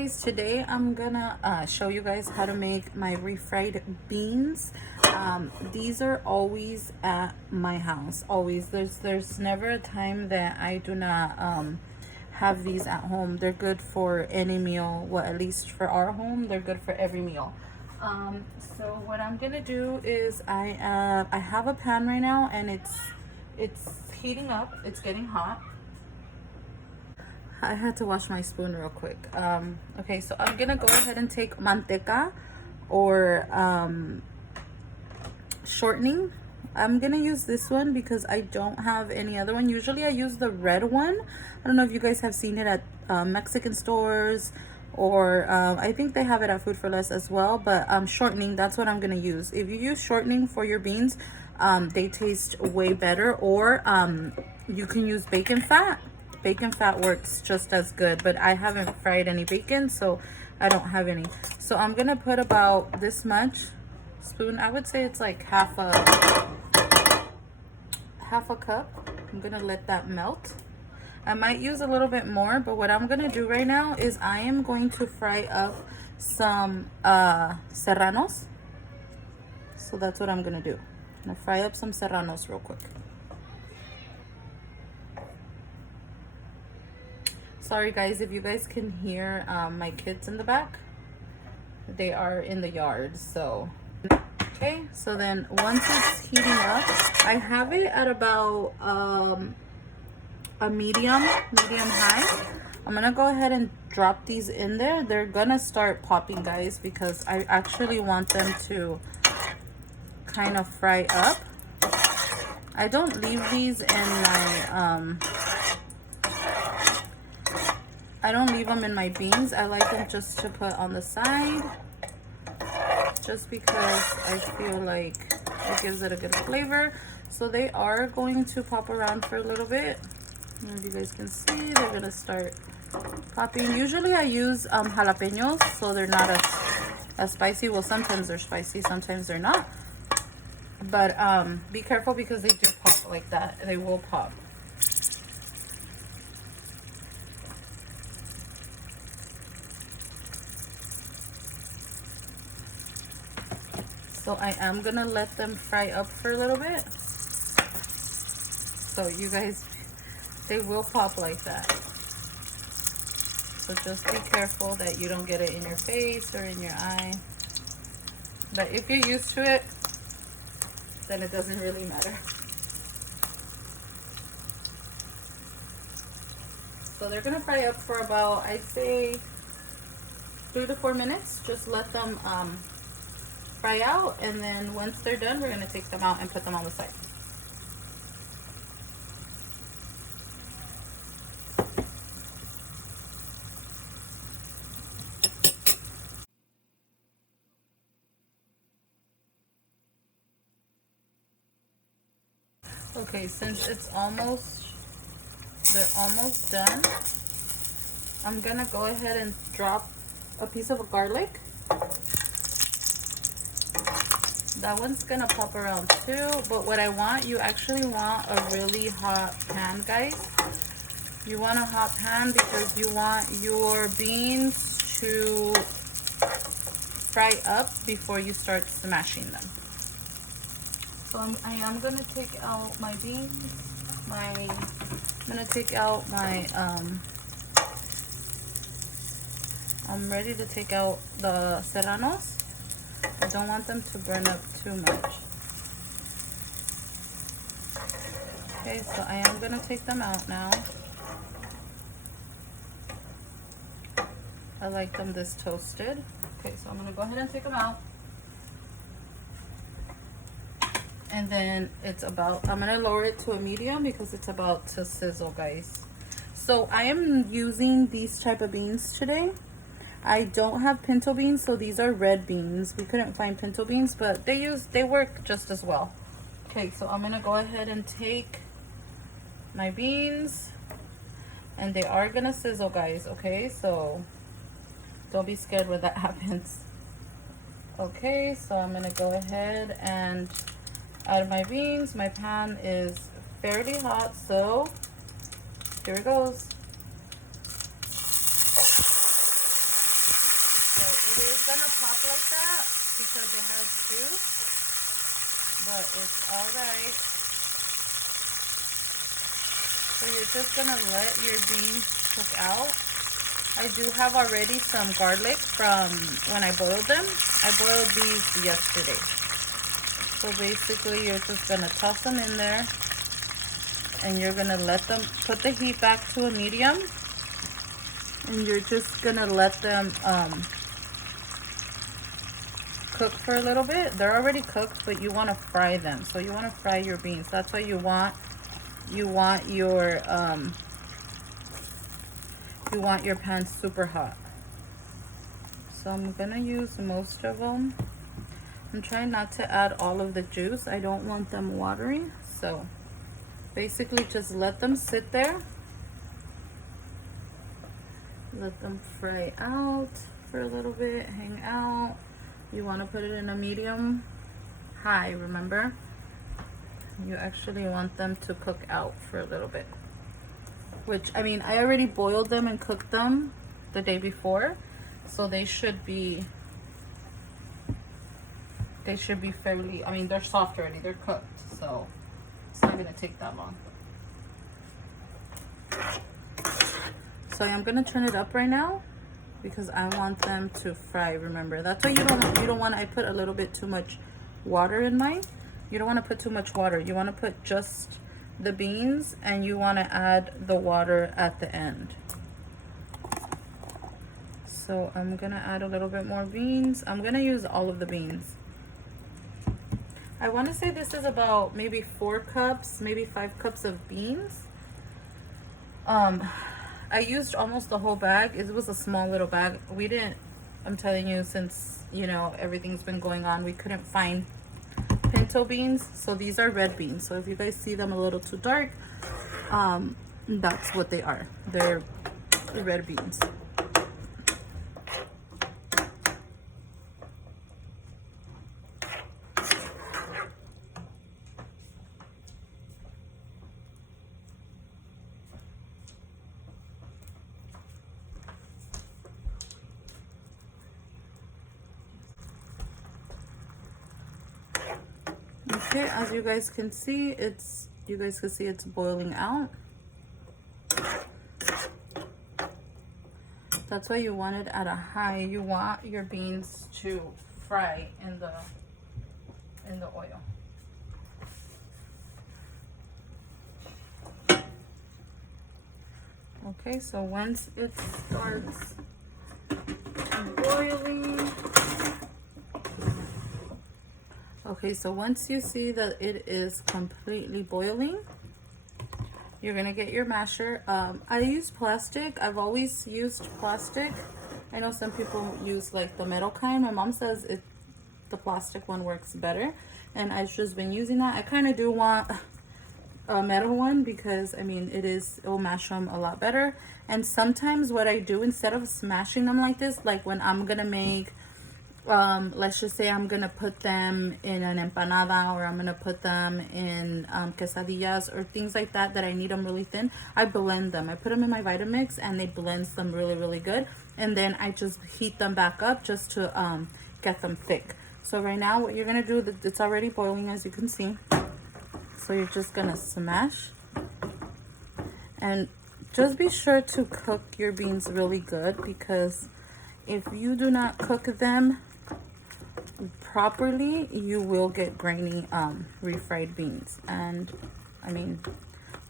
guys, today I'm gonna show you guys how to make my refried beans. These are always at my house, always. There's never a time that I do not have these at home. They're good for any meal. Well, at least for our home, they're good for every meal. So what I'm gonna do is I have a pan right now, and it's heating up. It's getting hot. I had to wash my spoon real quick. Okay, so I'm gonna go ahead and take Manteca or shortening. I'm gonna use this one because I don't have any other one. Usually I use the red one. I don't know if you guys have seen it at Mexican stores, or I think they have it at Food for Less as well, but shortening, that's what I'm gonna use. If you use shortening for your beans, they taste way better. Or you can use bacon fat. Bacon fat works just as good, but I haven't fried any bacon, so I don't have any. So I'm gonna put about this much spoon. I would say it's like half a cup. I'm gonna let that melt. I might use a little bit more, but what I'm gonna do right now is I am going to fry up some Serranos. So that's what I'm gonna do. I'm gonna fry up some Serranos real quick. Sorry guys, if you guys can hear my kids in the back. They are in the yard, so. Okay, so then once it's heating up, I have it at about a medium high. I'm gonna go ahead and drop these in there. They're gonna start popping, guys, because I actually want them to kind of fry up. I don't leave these in my I don't leave them in my beans. I like them just to put on the side, just because I feel like it gives it a good flavor. So they are going to pop around for a little bit. As you guys can see, they're gonna start popping. Usually I use jalapenos, so they're not as spicy. Well, sometimes they're spicy, sometimes they're not. But be careful because they do pop like that. They will pop. So I am gonna let them fry up for a little bit. So you guys, they will pop like that. So just be careful that you don't get it in your face or in your eye. But if you're used to it, then it doesn't really matter. So they're gonna fry up for about, I'd say 3 to 4 minutes. Just let them fry out, and then once they're done, we're going to take them out and put them on the side. Okay, since they're almost done, I'm gonna go ahead and drop a piece of garlic. That one's gonna pop around too, but what I want, you actually want a really hot pan, guys. You want a hot pan because you want your beans to fry up before you start smashing them. So I am gonna take out my beans. I'm gonna take out my I'm ready to take out the Serranos. I don't want them to burn up too much. Okay, so I am gonna take them out now. I like them this toasted. Okay, so I'm gonna go ahead and take them out. And then I'm gonna lower it to a medium because it's about to sizzle, guys. So I am using these type of beans today. I don't have pinto beans, so these are red beans. We couldn't find pinto beans, but they work just as well. Okay, so I'm gonna go ahead and take my beans, and they are gonna sizzle, guys. Okay, so don't be scared when that happens. Okay, so I'm gonna go ahead and add my beans. My pan is fairly hot, so here it goes. juice, but it's all right. So you're just gonna let your beans cook out. I do have already some garlic from when I boiled them. I boiled these yesterday. So basically you're just gonna toss them in there and you're gonna let them, put the heat back to a medium, and you're just gonna let them cook for a little bit. They're already cooked, but you wanna fry them. So you wanna fry your beans. That's why you want your pan super hot. So I'm gonna use most of them. I'm trying not to add all of the juice. I don't want them watery. So basically just let them sit there. Let them fry out for a little bit, hang out. You wanna put it in a medium high, remember? You actually want them to cook out for a little bit. Which, I mean, I already boiled them and cooked them the day before. So they should be fairly, I mean, they're soft already, they're cooked. So it's not gonna take that long. So I'm gonna turn it up right now because I want them to fry, remember. That's why you don't want, I put a little bit too much water in mine. You don't want to put too much water. You want to put just the beans and you want to add the water at the end. So I'm going to add a little bit more beans. I'm going to use all of the beans. I want to say this is about maybe 4 cups, maybe 5 cups of beans. I used almost the whole bag. It was a small little bag. We didn't, I'm telling you, since, you know, everything's been going on, we couldn't find pinto beans. So these are red beans. So if you guys see them a little too dark, that's what they are. They're red beans. Okay, as you guys can see, it's boiling out. That's why you want it at a high. You want your beans to fry in the oil. Okay, so once it starts boiling, okay, so once you see that it is completely boiling, you're gonna get your masher. I use plastic. I've always used plastic. I know some people use like the metal kind. My mom says the plastic one works better, and I've just been using that. I kind of do want a metal one because I mean it will mash them a lot better. And sometimes what I do, instead of smashing them like this, like when I'm gonna make let's just say I'm gonna put them in an empanada, or I'm gonna put them in quesadillas or things like that I need them really thin, I blend them. I put them in my Vitamix and they blends them really good, and then I just heat them back up just to get them thick. So right now what you're gonna do, it's already boiling as you can see, so you're just gonna smash, and just be sure to cook your beans really good, because if you do not cook them properly, you will get grainy refried beans. And I mean,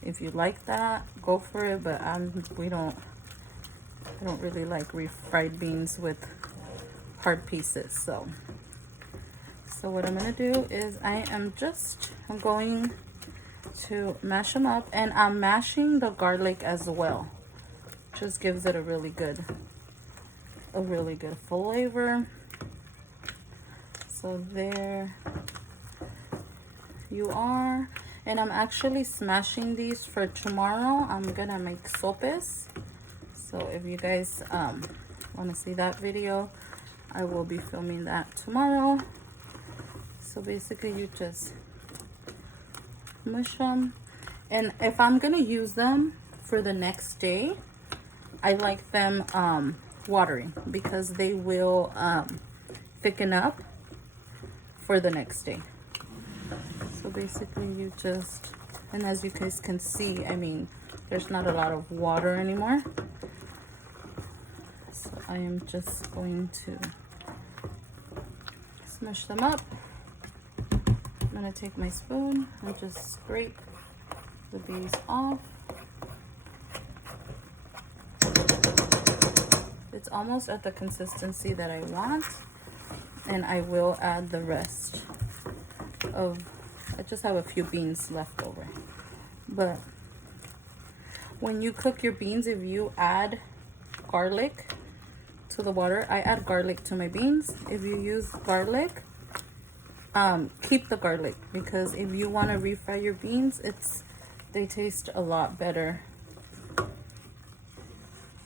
if you like that, go for it, but I don't really like refried beans with hard pieces. So what I'm gonna do is I'm going to mash them up, and I'm mashing the garlic as well. Just gives it a really good flavor. So there you are. And I'm actually smashing these for tomorrow. I'm gonna make sopes. So if you guys want to see that video, I will be filming that tomorrow. So basically you just mush them, and if I'm gonna use them for the next day, I like them watery, because they will thicken up for the next day. So basically you just, and as you guys can see, I mean, there's not a lot of water anymore. So I am just going to smush them up. I'm gonna take my spoon and just scrape the bees off. It's almost at the consistency that I want, and I will add the rest of, I just have a few beans left over. But when you cook your beans, if you add garlic to the water, I add garlic to my beans. If you use garlic, keep the garlic, because if you want to refry your beans, they taste a lot better.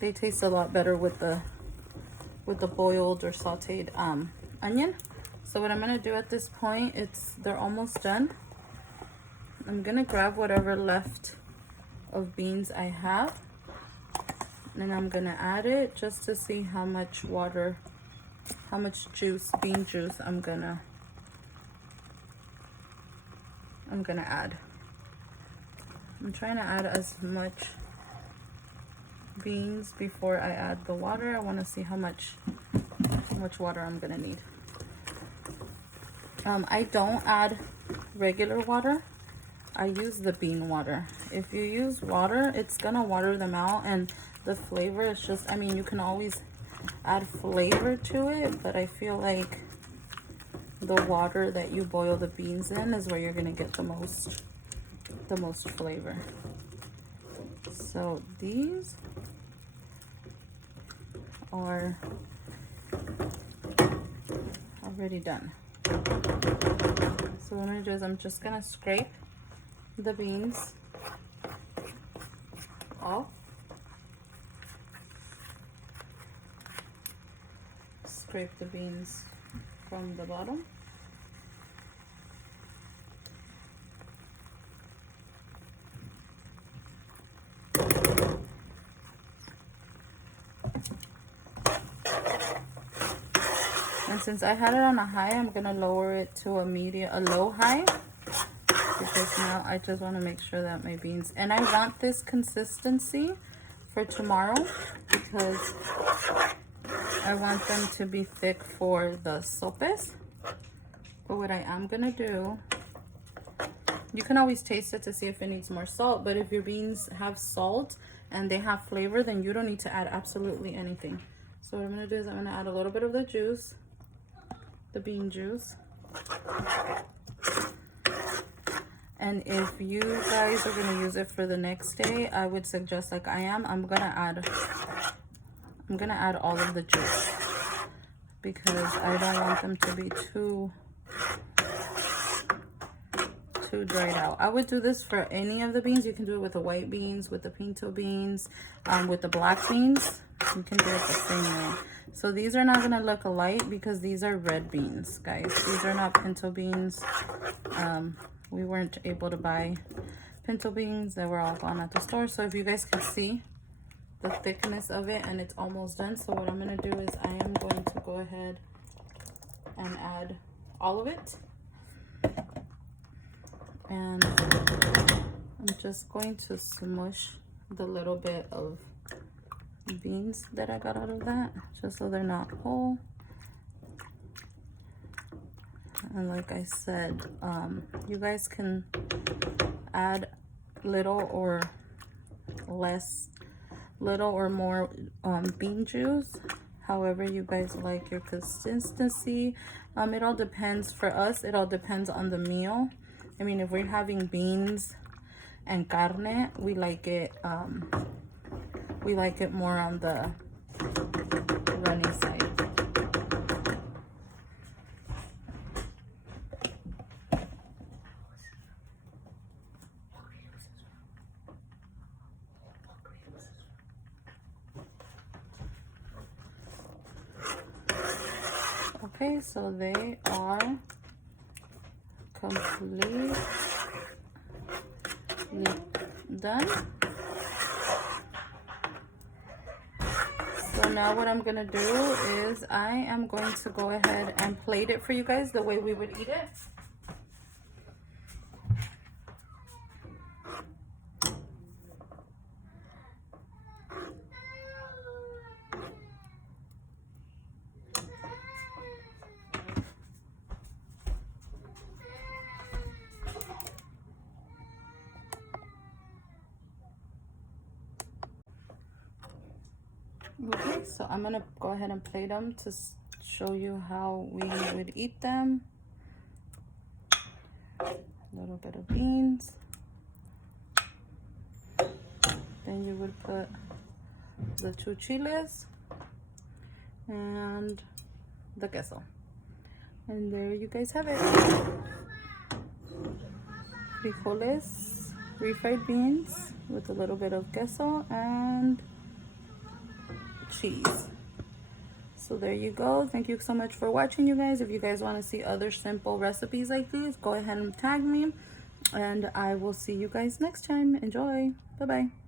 They taste a lot better with the boiled or sauteed onion. So what I'm gonna do at this point, they're almost done. I'm gonna grab whatever left of beans I have, and I'm gonna add it just to see how much water, how much juice, bean juice I'm gonna add. I'm trying to add as much beans before I add the water. I want to see how much water I'm gonna need. I don't add regular water. I use the bean water. If you use water, it's gonna water them out, and the flavor is just, I mean, you can always add flavor to it, but I feel like the water that you boil the beans in is where you're gonna get the most flavor. So these are already done. So what I'm gonna do is I'm just gonna scrape the beans off. Scrape the beans from the bottom. And since I had it on a high, I'm gonna lower it to a low high, because now I just want to make sure that my beans, and I want this consistency for tomorrow because I want them to be thick for the sopes. But what I am gonna do, you can always taste it to see if it needs more salt, but if your beans have salt and they have flavor, then you don't need to add absolutely anything. So what I'm gonna do is I'm gonna add a little bit of the juice, the bean juice. And if you guys are gonna use it for the next day, I would suggest, like I am, I'm gonna add all of the juice, because I don't want them to be too dried out. I would do this for any of the beans. You can do it with the white beans, with the pinto beans, with the black beans. You can do it the same way. So these are not gonna look alike because these are red beans, guys. These are not pinto beans. We weren't able to buy pinto beans. They were all gone at the store. So if you guys can see the thickness of it, and it's almost done. So what I'm gonna do is I am going to go ahead and add all of it. And I'm just going to smush the little bit of beans that I got out of that, just so they're not whole. And like I said, you guys can add little or more bean juice, however you guys like your consistency. It all depends. For us, it all depends on the meal. I mean, if we're having beans and carne, we like it more on the runny side. Okay, so they are completely done. So now what I'm gonna do is I am going to go ahead and plate it for you guys the way we would eat it. Okay, so I'm gonna go ahead and plate them to show you how we would eat them. A little bit of beans. Then you would put the 2 chiles and the queso. And there you guys have it. Frijoles refried beans with a little bit of queso and cheese. So there you go. Thank you so much for watching, you guys. If you guys want to see other simple recipes like these, go ahead and tag me, and I will see you guys next time. Enjoy. Bye bye.